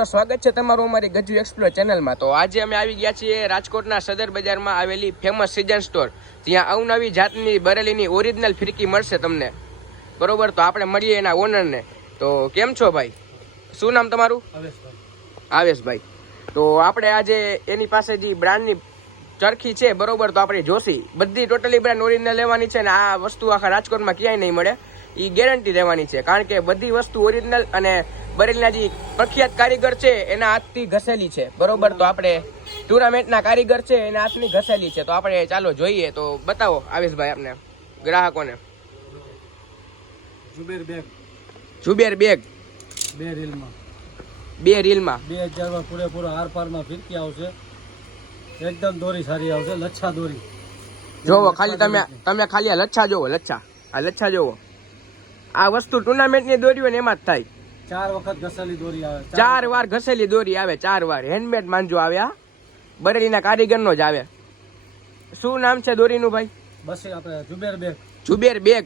મિત્રો સ્વાગત છે તમારું અમારી ગજુ એક્સપ્લોર ચેનલમાં તો આજે અમે આવી ગયા છીએ રાજકોટના સદર બજારમાં આવેલી ફેમસ સિઝન સ્ટોર ત્યાં અવનવી જાતની બરેલીની ઓરિજિનલ ફિરકી મળશે તમને. બરોબર? તો આપણે મળીએ એના ઓનરને તો કેમ છો ભાઈ? શું નામ તમારું? આવેશભાઈ. તો આપણે આજે એની પાસે જે બ્રાન્ડની ચરખી છે બરોબર? તો આપણે જોશી. બધી ટોટલી બ્રાન્ડ ઓરિજિનલ લેવાની છે ને આ વસ્તુ આખા રાજકોટમાં ક્યાંય નહીં મળે. એ ગેરંટી લેવાની છે. કારણ કે બધી વસ્તુ ઓરિજિનલ અને બરેલીના જે પ્રખ્યાત કારીગર છે એના હાથથી ઘસેલી છે. બરોબર? તો આપણે ટુર્નામેન્ટના કારીગર છે એના હાથની ઘસેલી છે. તો આપણે ચાલો જોઈએ. તો બતાવો આવેશભાઈ આપને ગ્રાહકોને. જુબેર બેગ. જુબેર બેગ. બે રીલમાં. બે રીલમાં. બે હજારમાં પૂરેપૂરો આરપારમાં ફિરકી આવશે. એકદમ દોરી સારી આવશે. લચ્છા દોરી. જોવો ખાલી તમે તમે ખાલી આ લચ્છા જોવો લચ્છા. આ લચ્છા જોવો. આ વસ્તુ ટુર્નામેન્ટની દોરી હોય ને એમાં જ થાય. ચાર વખત ઘસેલી દોરી આવે ચાર વાર ઘસેલી દોરી આવે ચાર વાર. હેન્ડમેડ માંજો આવે આ બરેલીના કારીગરનો જ આવે. શું નામ છે દોરીનું ભાઈ? બસ આપણે જુબેર બેગ. જુબેર બેગ.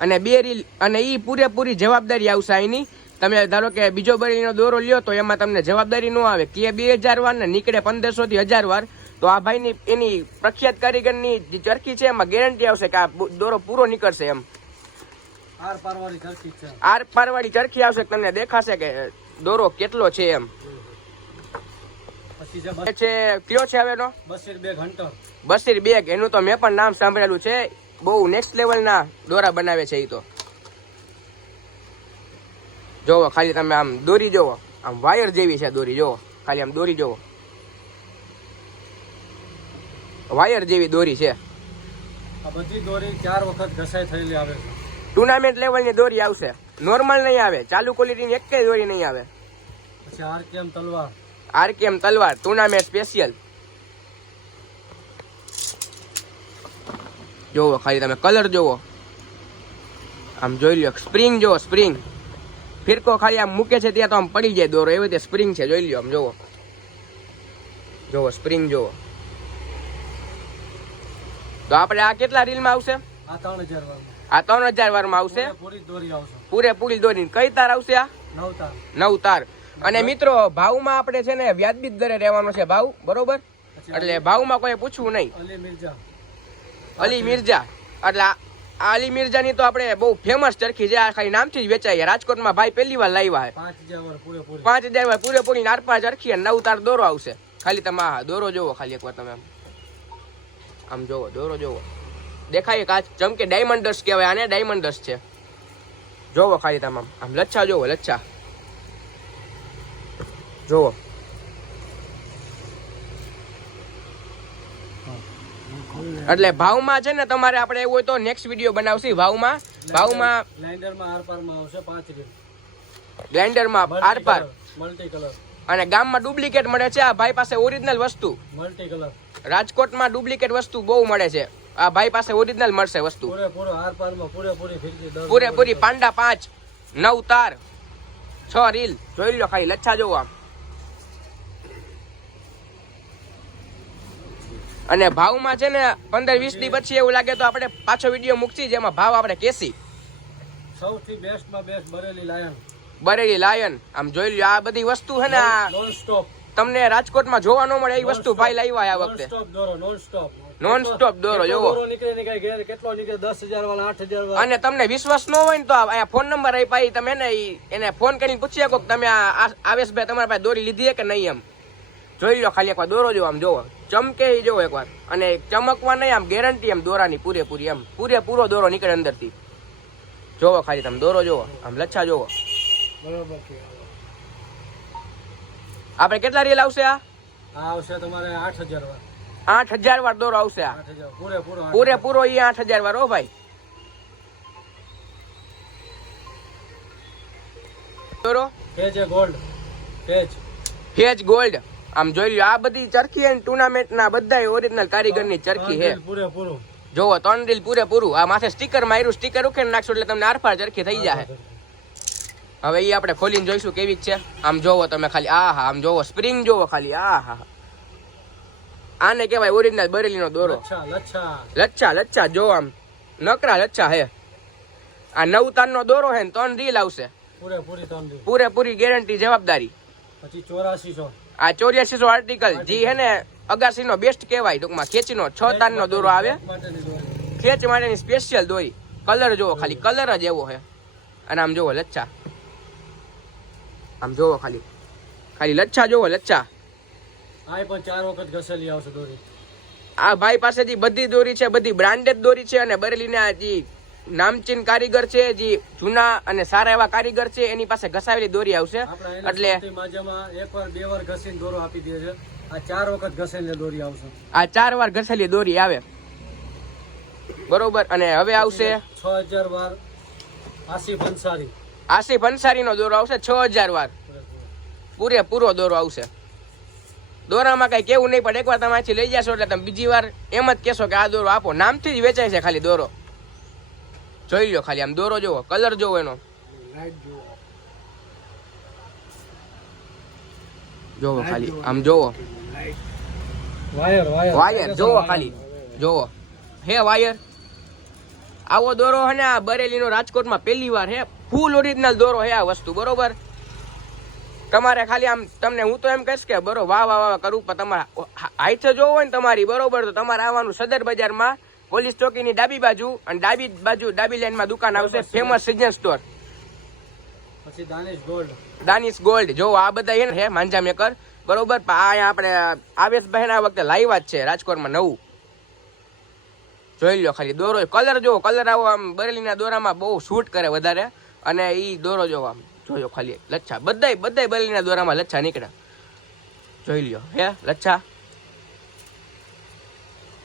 અને બે રીલ અને એ પૂરેપૂરી જવાબદારી આવશે એની તમે ધારો કે બીજો બરેલીનો દોરો લ્યો તો એમાં તમને જવાબદારી ન આવે. કે બે હજાર વાર ને નીકળે પંદરસો થી હજાર વાર તો આ ભાઈની એની પ્રખ્યાત કારીગરની જે ચરખી છે એમાં ગેરંટી આવશે કે આ દોરો પૂરો નીકળશે એમ. આર પારવાળી ચરખી આવશે તમને દેખાશે કે દોરો કેટલો છે એમ? છે કયો છે હવે એનો બસીર બેગ હન્ટર બસીર બેગ. એનું તો મેં પણ નામ સાંભળેલું છે. બહુ નેક્સ્ટ લેવલના દોરા બનાવે છે એ તો. જોવો ખાલી તમે આમ દોરી જોવો. આમ વાયર જેવી છે દોરી જોવો. ખાલી આમ દોરી જોવો. વાયર જેવી દોરી છે. આ બધી દોરી ચાર વખત ઘસાઈ થયેલી આવે છે. ટુર્નામેન્ટ લેવલની દોરી આવશે. નોર્મલ નહીં આવે. ચાલુ ક્વોલિટીની એક દોરી નહીં આવે. પછી આર કેમ તલવાર. આરકેએમ તલવાર ટુર્નામેન્ટ સ્પેશિયલ જોવો ખાલી તમે કલર જોવો. આમ જોઈ લ્યો સ્પ્રિંગ જોવો સ્પ્રિંગ ફિરકો ખાલી આમ મૂકે છે ત્યાં તો આમ પડી જાય દોરો. એવી રીતે સ્પ્રિંગ છે જોઈ લ્યો આમ જોવો. જોવો સ્પ્રિંગ જોવો. તો આપણે આ કેટલા રીલમાં આવશે? આ ત્રણ હજાર આ ત્રણ હજાર વારમાં આવશે? પૂરી આવશે. પૂરેપૂરી દોરી કઈ તાર આવશે આ? નવ તાર. અને મિત્રો ભાવમાં આપણે છે ને વ્યાજબી દરે રહેવાનો છે ભાવ બરોબર? એટલે ભાવમાં કોઈ પૂછવું નહીં. અલી મિર્જા. અલી મિર્જા. એટલે અલી મિર્જાની તો આપણે બહુ ફેમસ ચરખી છે. આ ખાલી નામથી જ વેચાય. રાજકોટમાં ભાઈ પહેલી વાર લાવ્યા પાંચ હજાર વાર પૂરેપૂરી. નારપા ચરખી અને નવ તાર દોરો આવશે. ખાલી તમે દોરો જોવો ખાલી એકવાર તમે આમ. આમ જોવો દોરો જોવો. દેખાય કાચ ચમકે ડાયમંડ ડસ્ટ કહેવાય આને ડાયમંડ ડસ્ટ છે. જોવો ખાલી તમામ. આમ લચ્છા જોવો લચ્છા. જોવો. એટલે ભાવમાં છે ને તમારે આપણે એવું હોય તો નેક્સ્ટ વીડિયો બનાવશી. ભાવમાં? ભાવમાં બ્લેન્ડરમાં આરપારમાં આવશે પાંચ રીલ ગ્રાઇન્ડરમાં આરપાર મલ્ટી કલર અને ગામમાં ડુપ્લિકેટ મળે છે આ ભાઈ પાસે ઓરિજિનલ વસ્તુ. મલ્ટી કલર રાજકોટમાં ડુપ્લિકેટ વસ્તુ બહુ મળે છે. આ ભાઈ પાસે ઓરિજિનલ મળશે વસ્તુ. પૂરેપૂરો પાંડા પાંચ નવ તાર છ રીલ. જોઈ લો ખાલી લચ્છા જોવો આમ. અને ભાવમાં છે ને પંદર વીસ દી પછી એવું લાગે તો આપણે પાછો વીડિયો મૂકશી જેમાં ભાવ આપણે કેસી સૌથી બેસ્ટમાં best Bareilly lion. Bareilly lion. આમ જોઈ લ્યો આ બધી વસ્તુ છે ને આ તમને રાજકોટમાં જોવા ન મળે એ વસ્તુ ભાઈ લાવ્યા આ વખતે. નોન સ્ટોપ નોન સ્ટોપ દોરો જોવો. નીકળે નીકળે ઘેર કેટલો નીકળે? દસ હજાર વાળા આઠ હજાર વાળા અને તમને વિશ્વાસ ન હોય ને તો આ ફોન નંબર આપ્યા તમે એને એને ફોન કરીને પૂછી શકો કે તમે આ આવેશભાઈ તમારા પાસે દોરી લીધી કે નહીં એમ? જોઈ લો ખાલી એકવાર દોરો જો આમ જોવો. ચમકે એ જોવો એકવાર. અને ચમકવા નહીં આમ ગેરંટી એમ દોરાની પૂરેપૂરી એમ. પૂરેપૂરો દોરો નીકળે અંદરથી. જોવો ખાલી તમે દોરો જોવો. આમ લચ્છા જોવો. બરોબર આપણે કેટલા રીલ આવશે આ? આ આવશે તમારે આઠ હજાર વાર આઠ હજાર વાર દોરો આવશે આ. પૂરેપૂરો આઠ આઠ હજાર વાર હો ભાઈ. દોરો. ગોલ્ડ પેજ ગોલ્ડ આમ જોઈ લ્યો આ બધી ચરખી અને ટુર્નામેન્ટ ના બધા ઓરિજિનલ કારીગરની ચરખી હે. જોવો ત્રણ રીલ પૂરેપૂરું આ માથે સ્ટીકર માર્યું સ્ટીકર ઉખેડ નાખશો એટલે તમને આરપાર ચરખી થઈ જાય હવે એ આપણે ખોલીને જોઈશું કેવી છે. આમ જોવો તમે ખાલી આ હા આમ જોવો સ્પ્રિંગ જોવો ખાલી આ હા આને કહેવાય ઓરિજિનલ બરેલીનો દોરો. લચ્છા લચ્છા. જો આમ. નકરા લચ્છા હે. આ નવ તારનો દોરો હે ને ત્રણ રીલ આવશે. પૂરેપૂરી ગેરંટી જવાબદારી. પછી ચોરાશીસો આ ચોર્યાસીસો આર્ટિકલ જે હે ને અગાસીનો બેસ્ટ કહેવાય ટૂંકમાં. ખેંચીનો છ તારનો દોરો આવે. ખેંચ માટેની સ્પેશિયલ દોરી. કલર જોવો ખાલી કલર જ એવો છે અને આમ જોવો લચ્છા. આમ જોવો ખાલી. ખાલી લચ્છા જોવો લચ્છા. આ પણ ચાર વખત ઘસેલી આવશે દોરી. આ ભાઈ પાસેથી બધી દોરી છે બધી બ્રાન્ડેડ દોરી છે અને બરેલીના જે નામચીન કારીગર છે જે જૂના અને સારા એવા કારીગર છે એની પાસે ઘસાવેલી દોરી આવશે. એટલે વાર બે વાર ઘસીને દોરો આપી દે છે. આ ચાર વખત ઘસીને દોરી આવશે. આ ચાર વાર ઘસેલી દોરી આવે. બરોબર અને હવે આવશે? છ હજાર વાર આસિફ અંસારી. આસિફ અંસારીનો દોરો આવશે છ હજાર વાર. પૂરેપૂરો દોરો આવશે. દોરામાં કઈ કેવું નહીં પણ એકવાર તમે અહીંથી લઈ જશો એટલે તમે બીજી વાર એમ જ કહેશો કે આ દોરો આપો. નામથી જ વેચાય છે ખાલી દોરો. જોઈ લો ખાલી આમ દોરો જોવો કલર જોવો એનો. જોવો. ખાલી આમ જોવો. વાયર વાયર વાયર જોવો ખાલી જોવો. હે વાયર આવો દોરો હે ને આ બરેલીનો રાજકોટમાં પહેલી વાર હે. ફૂલ ઓરિજિનલ દોરો હે આ વસ્તુ બરોબર? તમારે ખાલી આમ તમને હું તો એમ કહીશ કે બરો વાહ વાહ વાહ કરું પણ તમારે હાઈટ જોવો હોય ને તમારી બરોબર તો તમારે આવવાનું સદર બજારમાં પોલીસ ચોકીની ડાબી બાજુ અને ડાબી બાજુ ડાબી લાઈનમાં દુકાન આવશે ફેમસ સિઝન સ્ટોર પછી દાનિશ ગોલ્ડ દાનિશ ગોલ્ડ જો આ બધા એને છે માંજા મેકર. બરોબર પણ આ અહીંયા આપણે આવેશભાઈ આ વખતે લાવ્યા જ છે રાજકોટમાં નવું. જોઈ લો ખાલી દોરો કલર જો કલર આવો આમ બરેલીના દોરામાં બહુ શૂટ કરે વધારે અને એ દોરો જો આમ. જોયો ખાલી લચ્છા. બધાય બધાય બલીના દોરામાં લચ્છા નીકળ્યા. જોઈ લ્યો હે લચ્છા?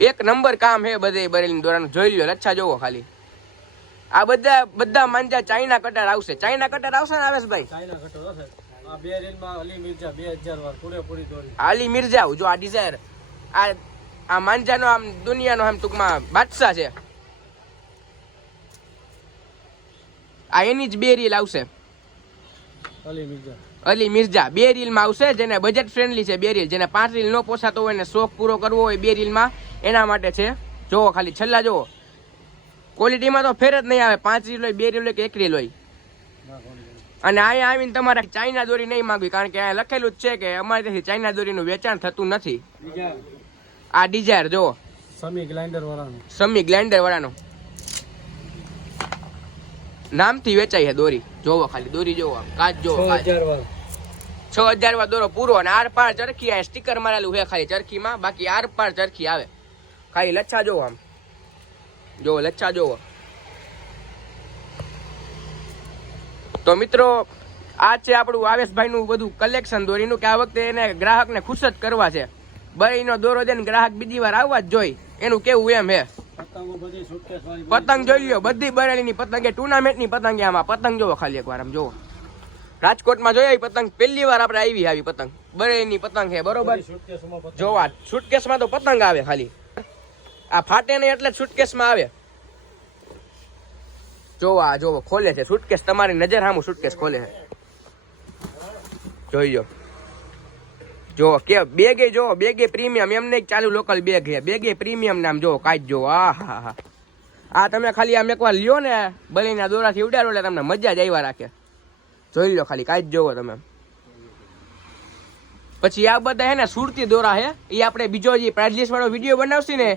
એક નંબર કામ હે બધે બરેલીના દોરાનું. જોઈ લ્યો લચ્છા જોવો ખાલી. આ બધા બધા માંજા ચાઇના કટર આવશે. ચાઇના કટર આવશે ને આવેશભાઈ? ચાઇના દોરી. આલી મિર્જા જો આ ડિઝાયર આ આ માંજાનો આમ દુનિયાનો આમ ટૂંકમાં બાદશાહ છે. આ એની જ બે રીલ આવશે. અલી મિર્ઝા બે રીલમાં આવશે જેને બજેટ ફ્રેન્ડલી છે બે રીલ. જેને પાંચ રીલ ન પોસાતો હોય ને શોખ પૂરો કરવો હોય બે રીલમાં એના માટે છે. જોવો ખાલી છેલ્લા જોવો ક્વોલિટીમાં તો ફેર જ નહીં આવે. પાંચ રીલ હોય બે રીલ હોય કે એક રીલ હોય. અને અહીંયા આવીને તમારે ચાઇના દોરી નહીં માંગવી કારણ કે અહીંયા લખેલું જ છે કે અમારે ત્યાંથી ચાઇના દોરીનું વેચાણ થતું નથી. આ ડિઝાયર જોવો સમી ગ્લાઇન્ડર વાળાનું સમી ગ્લેન્ડર વાળાનો નામથી વેચાય છે દોરી. જોવો ખાલી દોરી જોવો કાચ જોવો છ હજારમાં દોરો પૂરો અને આર પાર ચરખી આ સ્ટીકર મારેલું છે ખાલી ચરખીમાં બાકી આર પાર ચરખી આવે. ખાલી લચ્છા જોવો આમ. જોવો લચ્છા જોવો. તો મિત્રો આ છે આપણું આવેશભાઈ નું બધું કલેક્શન દોરીનું કે આ વખતે એને ગ્રાહકને ખુશ જ કરવા છે. બરીનો દોરો દે ગ્રાહક બીજી વાર આવવા જ જોઈ. એનું કેવું એમ હે? પતંગો જોઈ લ્યો બધી બરેલીની પતંગ. એ ટુર્નામેન્ટની પતંગ આમાં. પતંગ જોવો ખાલી એકવાર આમ જોવો. રાજકોટમાં જોઈ આવી પતંગ? પહેલી વાર આપણે આવી આવી પતંગ. બરેલીની પતંગ છે બરોબર? જોવા સુટકેસમાં તો પતંગ આવે ખાલી. આ ફાટે નહીં એટલે જ સુટકેસમાં આવે. જોવા જોવો ખોલે છે. સુટકેસ તમારી નજર સામું સુટકેસ ખોલે છે. જોઈ લો જો કે બેગે જો બેગે પ્રીમિયમ એમ નહીં ચાલુ લોકલ બેગ છે. બેગે પ્રીમિયમ નામ જો કાંઈ જો આ હા હા. આ તમે ખાલી આમ એકવાર લ્યો ને બલીના દોરાથી ઉડાડો એટલે તમને મજા જ આવ્યા રાખે. જોઈ લો ખાલી કાચ જોવો તમે. પછી આ બધા હે ને સુરતી દોરા હે એ આપણે બીજો જે પ્રાઇઝ લિસ્ટ વાળો વીડિયો બનાવશી ને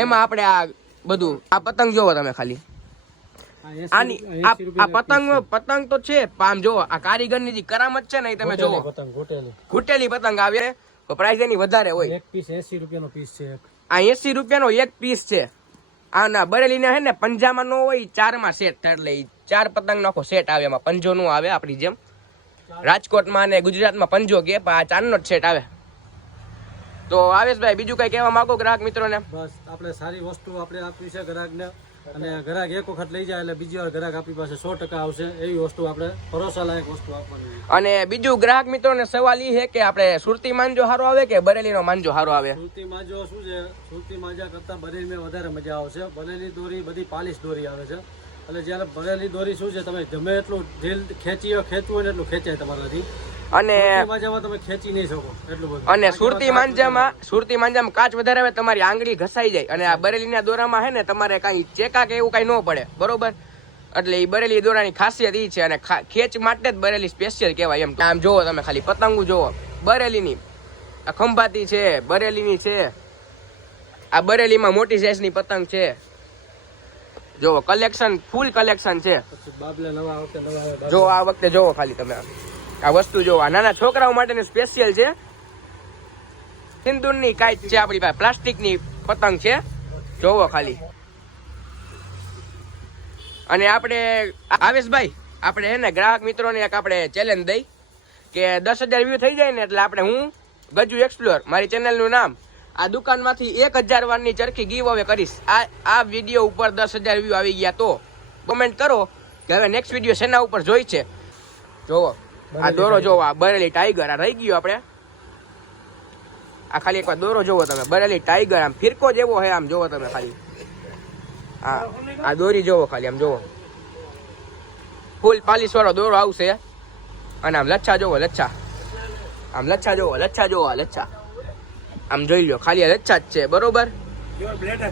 એમાં આપણે આ બધું આ પતંગ જોવો તમે ખાલી. આની આ પતંગ પતંગ તો છે પામ જો આ કારીગરની જે કરામત છે ને તમે જોવો. પતંગ ઘૂટેલી. ઘૂટેલી પતંગ આવે તો પ્રાઇસ એની વધારે હોય. એક પીસ એસી રૂપિયાનો પીસ છે આ એસી રૂપિયાનો એક પીસ છે. આ ના બરેલીના હે ને પંજામાં નો હોય ચારમાં સેટ એટલે ચાર પતંગ નાખો સેટ આવે એમાં પંજો નું આવે આપણી જેમ. રાજકોટમાં અને ગુજરાતમાં પંજો કે આ ચારનો જ સેટ આવે. તો આવેશભાઈ બીજું કઈ કહેવા માંગો ગ્રાહક મિત્રોને? બસ આપણે સારી વસ્તુ આપણે આપવી છે ગ્રાહકને. અને ગ્રાહક એક વખત લઈ જાય એટલે બીજી વાર ગ્રાહક આપણી પાસે સો ટકા આવશે એવી વસ્તુ આપણે ભરોસા લાયક વસ્તુ આપવાની. અને બીજું ગ્રાહક મિત્રોને સવાલ એ છે કે આપણે સુરતી માંજો સારો આવે કે બરેલીનો માંજો સારો આવે? સુરતી માંજો શું છે? સુરતી માજા કરતાં બરેલીમાં વધારે મજા આવશે બરેલી દોરી બધી પાલિશ દોરી આવે છે. એટલે જ્યારે બરેલી દોરી શું છે? તમે ગમે એટલું ઢીલ ખેંચી ખેંચવું હોય ને એટલું ખેંચાય તમારાથી. અને તમે ખેંચી નહીં શકો. એટલું અને સુરતી માંજામાં સુરતી માંજામાં કાચ વધારે આવે તમારી આંગળી ઘસાઈ જાય. અને આ બરેલીના દોરામાં હે ને તમારે કાંઈ ચેકા કે એવું કાંઈ ન પડે. બરોબર? એટલે એ બરેલી દોરાની ખાસિયત એ છે. અને ખેંચ માટે જ બરેલી સ્પેશિયલ કહેવાય એમ. આમ જોવો તમે ખાલી પતંગો જોવો. બરેલીની. આ ખંભાતી છે બરેલીની છે. આ બરેલીમાં મોટી સાઈઝની પતંગ છે. જોવો કલેક્શન ફૂલ કલેક્શન છે. જો આ વખતે જોવો ખાલી તમે આ વસ્તુ જોવા નાના છોકરાઓ માટેનું સ્પેશિયલ છે. સિંદૂરની કાંઈ છે, આપણી પાસે પ્લાસ્ટિકની પતંગ છે. જોવો ખાલી. અને આપણે, આવેશભાઈ, આપણે એને ગ્રાહક મિત્રોને એક આપણે ચેલેન્જ દઈ કે દસ હજાર વ્યૂ થઈ જાય ને એટલે આપણે હું, ગજુ એક્સપ્લોર મારી ચેનલનું નામ. આ દુકાનમાંથી એક હજાર વારની ચરખી ગીવ હવે કરીશ. આ આ વીડિયો ઉપર દસ હજાર વ્યૂ આવી ગયા તો કમેન્ટ કરો. કે હવે નેક્સ્ટ વીડિયો શેના ઉપર જોઈ છે? જોવો. આ દોરો જોવો આ બરેલી ટાઈગર આ રહી ગયો આપણે. આ ખાલી એકવાર દોરો જોવો તમે બરેલી ટાઈગર આમ ફિરકો જેવો હે આમ જોવો તમે ખાલી. આ આ દોરી જોવો ખાલી આમ જોવો. ફૂલ પાલીસ વાળો દોરો આવશે. અને આમ લચ્છા જોવો લચ્છા. આમ લચ્છા જોવો લચ્છા જોવો લચ્છા. આમ જોઈ લો ખાલી આ લચ્છા જ છે બરોબર? જ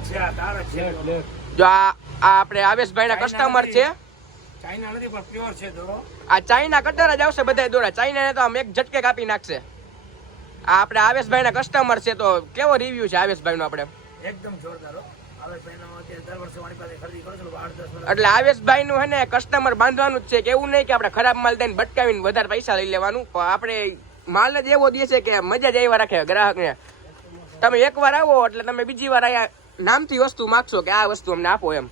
છે આ તાર જ છે. જો આ આ આપણે આવેશભાઈના કસ્ટમર છે. ચાઇના નથી પણ પ્યોર છે દોરો આ ચાઇના કટર જ આવશે બધા દોરા. ચાઇના તો આમ એક ઝટકે કાપી નાખશે. આ આપણે આવેશભાઈના કસ્ટમર છે તો કેવો રિવ્યુ છે આવેશભાઈનો આપણે? એકદમ જોરદાર એટલે આવેશભાઈ આવેશભાઈનું હે ને કસ્ટમર બાંધવાનું જ છે. કે એવું નહીં કે આપણે ખરાબ માલ દઈને ભટકાવીને વધારે પૈસા લઈ લેવાનું. પણ આપણે માલ જ એવો દે છે કે મજા જ આવ્યા રાખે ગ્રાહકને. તમે એકવાર આવો એટલે તમે બીજી વાર અહીંયા નામથી વસ્તુ માગશો કે આ વસ્તુ અમને આપો એમ.